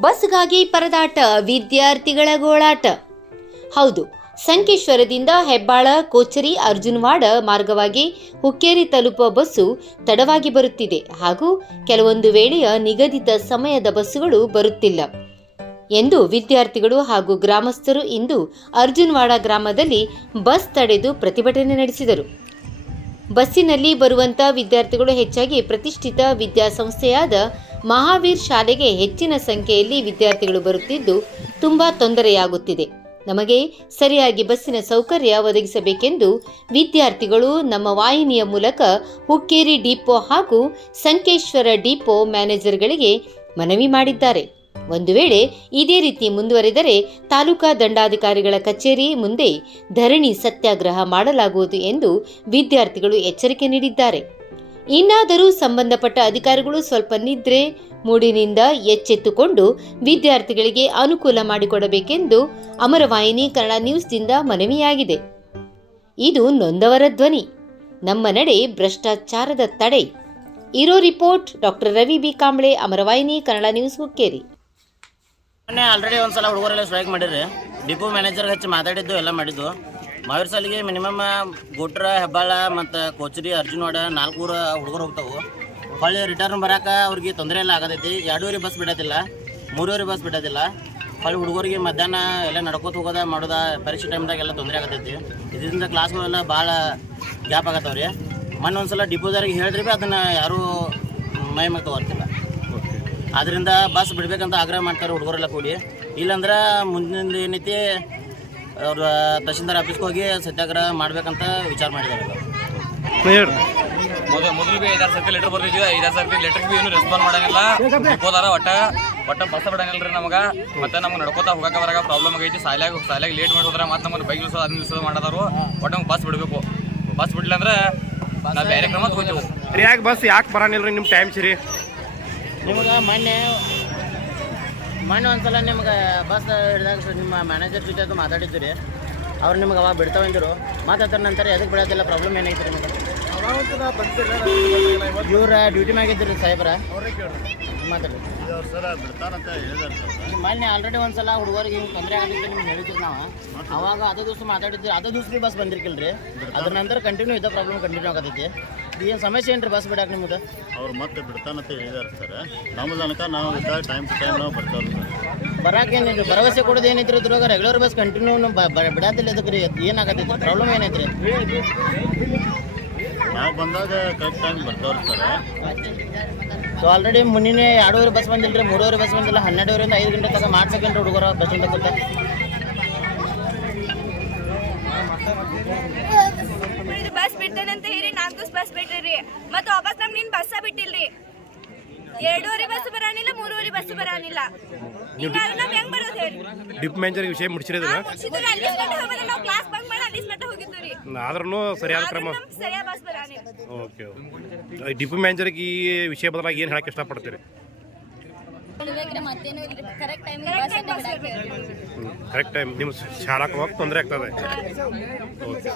ಬಸ್ಗಾಗಿ ಪರದಾಟ, ವಿದ್ಯಾರ್ಥಿಗಳ ಗೋಳಾಟ. ಹೌದು, ಸಂಕೇಶ್ವರದಿಂದ ಹೆಬ್ಬಾಳ, ಕೋಚರಿ, ಅರ್ಜುನವಾಡ ಮಾರ್ಗವಾಗಿ ಹುಕ್ಕೇರಿ ತಲುಪುವ ಬಸ್ಸು ತಡವಾಗಿ ಬರುತ್ತಿದೆ. ಹಾಗೂ ಕೆಲವೊಂದು ವೇಳೆಯ ನಿಗದಿತ ಸಮಯದ ಬಸ್ಸುಗಳು ಬರುತ್ತಿಲ್ಲ. ಎಂದು ವಿದ್ಯಾರ್ಥಿಗಳು ಹಾಗೂ ಗ್ರಾಮಸ್ಥರು ಇಂದು ಅರ್ಜುನವಾಡ ಗ್ರಾಮದಲ್ಲಿ ಬಸ್ ತಡೆದು ಪ್ರತಿಭಟನೆ ನಡೆಸಿದರು. ಬಸ್ಸಿನಲ್ಲಿ ಬರುವಂತ ವಿದ್ಯಾರ್ಥಿಗಳು ಹೆಚ್ಚಾಗಿ ಪ್ರತಿಷ್ಠಿತ ವಿದ್ಯಾಸಂಸ್ಥೆಯಾದ ಮಹಾವೀರ್ ಶಾಲೆಗೆ ಹೆಚ್ಚಿನ ಸಂಖ್ಯೆಯಲ್ಲಿ ವಿದ್ಯಾರ್ಥಿಗಳು ಬರುತ್ತಿದ್ದು, ತುಂಬಾ ತೊಂದರೆಯಾಗುತ್ತಿದೆ. ನಮಗೆ ಸರಿಯಾಗಿ ಬಸ್ಸಿನ ಸೌಕರ್ಯ ಒದಗಿಸಬೇಕೆಂದು ವಿದ್ಯಾರ್ಥಿಗಳು ನಮ್ಮ ವಾಹಿನಿಯ ಮೂಲಕ ಹುಕ್ಕೇರಿ ಡಿಪೋ ಹಾಗೂ ಸಂಕೇಶ್ವರ ಡಿಪೋ ಮ್ಯಾನೇಜರ್ಗಳಿಗೆ ಮನವಿ ಮಾಡಿದ್ದಾರೆ. ಒಂದು ವೇಳೆ ಇದೇ ರೀತಿ ಮುಂದುವರೆದರೆ ತಾಲೂಕಾ ದಂಡಾಧಿಕಾರಿಗಳ ಕಚೇರಿ ಮುಂದೆ ಧರಣಿ ಸತ್ಯಾಗ್ರಹ ಮಾಡಲಾಗುವುದು ಎಂದು ವಿದ್ಯಾರ್ಥಿಗಳು ಎಚ್ಚರಿಕೆ ನೀಡಿದ್ದಾರೆ. ಇನ್ನಾದರೂ ಸಂಬಂಧಪಟ್ಟ ಅಧಿಕಾರಿಗಳು ಸ್ವಲ್ಪ ನಿದ್ರೆ ಮೂಡಿನಿಂದ ಎಚ್ಚೆತ್ತುಕೊಂಡು ವಿದ್ಯಾರ್ಥಿಗಳಿಗೆ ಅನುಕೂಲ ಮಾಡಿಕೊಡಬೇಕೆಂದು ಅಮರವಾಹಿನಿ ಕನ್ನಡ ನ್ಯೂಸ್ದಿಂದ ಮನವಿಯಾಗಿದೆ. ಇದು ನೊಂದವರ ಧ್ವನಿ. ನಮ್ಮ ನಡೆ ಭ್ರಷ್ಟಾಚಾರದ ತಡೆ. ಇರೋ report, doctor Ravi B. Kamble Amaravahini Kannada news Hukkeri. ಮೊನ್ನೆ ಆಲ್ರೆಡಿ ಒಂದ್ಸಲ ಹುಡುಗರೆಲ್ಲ ಸ್ಟ್ರೈಕ್ ಮಾಡಿದ್ರೆ. ಡಿಪೋ ಮ್ಯಾನೇಜರ್ ಹಚ್ಚಿ ಮಾತಾಡಿದ್ದು, ಎಲ್ಲ ಮಾಡಿದ್ದು. ಮಾವಿರ ಸಾಲಿಗೆ ಮಿನಿಮಮ್ ಗೋಟ್ರ ಹೆಬ್ಬಾಳ ಮತ್ತು ಕೋಚರಿ ಅರ್ಜುನವಾಡ ನಾಲ್ಕೂರ ಹುಡುಗರು ಹೋಗ್ತಾವೆ. ಹೊಳ್ಳಿ ರಿಟರ್ನ್ ಬರೋಕೆ ಅವ್ರಿಗೆ ತೊಂದರೆ ಎಲ್ಲ ಆಗತೈತಿ. ಎರಡೂವರೆ ಬಸ್ ಬಿಡೋದಿಲ್ಲ. ಮೂರುವರೆ ಬಸ್ ಬಿಡೋದಿಲ್ಲ. ಹೊಳ್ಳಿ ಹುಡುಗರಿಗೆ ಮಧ್ಯಾಹ್ನ ಎಲ್ಲ ನಡ್ಕೋತ ಹೋಗೋದ ಮಾಡೋದ ಪರೀಕ್ಷೆ ಟೈಮ್ದಾಗ ಎಲ್ಲ ತೊಂದರೆ ಆಗತೈತಿ. ಇದರಿಂದ ಕ್ಲಾಸ್ಗಳೆಲ್ಲ ಭಾಳ ಗ್ಯಾಪ್ ಆಗತ್ತವ್ರಿ. ಮೊನ್ನೆ ಒಂದು ಸಲ ಡಿಪೋದವ್ರಿಗೆ ಹೇಳಿದ್ರಿ ಬಿ ಅದನ್ನು ಯಾರೂ ಮೈ ಮೇಲೆ ಆದ್ದರಿಂದ ಬಸ್ ಬಿಡಬೇಕಂತ ಆಗ್ರಹ ಮಾಡ್ತಾರೆ ಹುಡುಗರೆಲ್ಲ ಕೂಡಿ. ಇಲ್ಲಾಂದ್ರೆ ಮುಂದಿನ ಏನೈತಿ ಅವ್ರ ತಹಶೀಲ್ದಾರ್ ಆಫೀಸ್ಗೆ ಹೋಗಿ ಸತ್ಯಾಗ್ರಹ ಮಾಡ್ಬೇಕಂತ ವಿಚಾರ ಮಾಡಿದ್ದಾರೆ. ಮೊದಲು ಮೊದಲು ಬಿ ಐದಾರು ಸರ್ತಿ ಲೆಟರ್ ಬರ್ತಿದ್ವಿ ಐದಾರು ಸರ್ತಿ ಲೆಟರ್ ಬಿ ಏನು ರೆಸ್ಪಾನ್ಸ್ ಮಾಡಂಗಿಲ್ಲ. ಹೋದಾರ ಒಟ್ಟ ಒಟ್ಟ ಬಸ್ ಬಿಡಂಗಿಲ್ಲ ರೀ ನಮಗೆ. ಮತ್ತೆ ನಮ್ಗೆ ನಡ್ಕೋತಾ ಹೋಗಕ್ಕೆ ಬರಾಗ ಪ್ರಾಬ್ಲಮ್ ಆಗೈತಿ. ಸಾಲಾಗ ಸಾಲಾಗ ಲೇಟ್ ಮಾಡಿ ಹೋದ್ರೆ ಮತ್ತೆ ನಮ್ಮನ್ನು ಬೈಕ್ ನಿಲ್ಸೋದು ಅದನ್ನ ನಿಲ್ಸೋದು ಮಾಡೋದಾರು ಒಟ್ಟು ನಮ್ಗೆ ಬಸ್ ಬಿಡಬೇಕು. ಬಸ್ ಬಿಡ್ಲಿಲ್ಲ ಅಂದ್ರೆ ನಾವು ಬೇರೆ ಕ್ರಮ ತಗೋತೀವಿ ಸರಿಯಾಗಿ ಯಾಕೆ ಬಸ್ ಯಾಕೆ ಬರಂಗಿಲ್ಲ ನಿಮ್ಮ ಟೈಮ್ ಸಿರಿ? ನಿಮಗೆ ಮೊನ್ನೆ ಮೊನ್ನೆ ಒಂದ್ಸಲ ನಿಮ್ಗೆ ಬಸ್ ಹಿಡಿದಾಗ ನಿಮ್ಮ ಮ್ಯಾನೇಜರ್ ಜೊತೆ ಅದು ಮಾತಾಡಿದ್ದೀರಿ ಅವ್ರು ನಿಮ್ಗೆ ಅವಾಗ ಬಿಡ್ತಾ ಬಂದಿರು ಮಾತಾಡ್ತಾರೆ ನಂತರ ಎದಕ್ಕೆ ಬಿಡೋದಿಲ್ಲ ಪ್ರಾಬ್ಲಮ್ ಏನೈತಿ ನಿಮಗೆ? ಇವ್ರ ಡ್ಯೂಟಿ ಮ್ಯಾಗಿದ್ದೀರಿ ಸಾಹೇಬ್ರ? ಮಾತಾಡಿ. ಮೊನ್ನೆ ಆಲ್ರೆಡಿ ಒಂದ್ಸಲ ಹುಡುಗರಿಗೆ ಹಿಂಗೆ ತೊಂದರೆ ಆಗಿತ್ತು ನಿಮ್ಗೆ ಹೇಳಿದ್ವಿ ನಾವು. ಅವಾಗ ಅದೇ ದಿವಸ ಮಾತಾಡಿದ್ರು ಅದೇ ದಿವಸ ಬಸ್ ಬಂದಿರ್ಕಿಲ್ರಿ. ಅದ್ರ ನಂತರ ಕಂಟಿನ್ಯೂ ಇದ್ದ ಪ್ರಾಬ್ಲಮ್ ಕಂಟಿನ್ಯೂ ಆಗತೈತಿ ಏನು ಸಮಸ್ಯೆ ಏನ್ರಿ ಬಸ್ ಬಿಡಕ್ಕೆ ನಿಮ್ದು? ಅವ್ರು ಮತ್ತೆ ಬಿಡ್ತಾನಂತ ಹೇಳಿದಾರೆ ಸರ್. ನಮ್ಮ ತನಕ ನಾವು ಇದ್ದಾಗ ಟೈಮ್ ಟು ಟೈಮ್ ನಾವು ಬರ್ತಾವ್ರಿ ಬರಕ್ಕೆ ಏನಿದ್ರು ಭರವಸೆ ಕೊಡೋದು ಏನೈತ್ರಿ ಇದ್ರಾಗ ರೆಗ್ಯುಲರ್ ಬಸ್ ಕಂಟಿನ್ಯೂ ಬಿಡಾತಿಲ್ಲ ಇದಕ್ಕೆ ರೀ ಏನಾಗತ್ತೆ ಪ್ರಾಬ್ಲಮ್ ಏನೈತ್ರಿ? ನಾವು ಬಂದಾಗ ಕರೆಕ್ಟ್ ಟೈಮ್ ಬರ್ತಾವ್ರಿ ಸರ್. ಸೊ ಆಲ್ರೆಡಿ ಮುನ್ನಿನೇ ಎರಡೂವರೆ ಬಸ್ ಬಂದಿಲ್ರಿ ಮೂರುವರೆ ಬಸ್ ಬಂದಿಲ್ಲ ಹನ್ನೆರಡುವರೆಯಿಂದ ಐದು ಗಂಟೆ ತನಕ ಮಾಡ್ಬೇಕೇನ್ರಿ ಹುಡುಗರ ಬಸ್ ಬಸ್ ಬಿಡ್ತೇನಂತ ಹೇಳಿ ನಾಲ್ಕು ದಿವಸ ಬಸ್ ಬಿಟ್ರಿ. ಮತ್ತೆ ವಾಪಸ್ ನಮ್ ನಿನ್ ಬಸ್ಸ ಬಿಟ್ಟಿಲ್ರಿ? ಎರಡೂವರೆ ಬಸ್ ಬರಾನಿಲ್ಲ ಮೂರುವರೆ ಬಸ್ ಬರಾನಿಲ್ಲ. ಹಿಂಗಾದ್ರೆ ನಾವ್ ಹೆಂಗ್ ಬರೋದು ಹೇಳಿ? ಡಿಪ್ ಮ್ಯಾನೇಜರ್ ವಿಷಯ ಮುಡ್ಸಿರೋದನ್ನ ಮುಗಿಸಿದ್ರೆ ಅಲ್ಲಿ ಮಟ್ಟ ಹೋಗೋದು ನಾವು ಕ್ಲಾಸ್ ಬಂಕ್ ಮಾಡಿ ಅಲ್ಲಿ ಮಟ್ಟ ಹೋಗಿದ್ವಿ ಆದ್ರೂ ಸರಿಯಾದ ಕ್ರಮ. ಆದ್ರೂ ನಮ್ ಸರಿಯಾದ ಬಸ್ ಬರಾನಿಲ್ಲ. ಓಕೆ ಡಿಪ್ ಮ್ಯಾನೇಜರ್ಗೆ ಈ ವಿಷಯ ಬದಲಾಗಿ ಏನು ಹೇಳಕ್ಕೆ ಇಷ್ಟಪಡ್ತೀರಿ? ಕರೆಕ್ಟ್ ಟೈಮ್ ನಿಮ್ಗೆ ನಿಮ್ಮ ಶಾಲಾಕ್ಕೆ ಹೋಗಕ್ಕೆ ತೊಂದರೆ ಆಗ್ತದೆ. ಓಕೆ.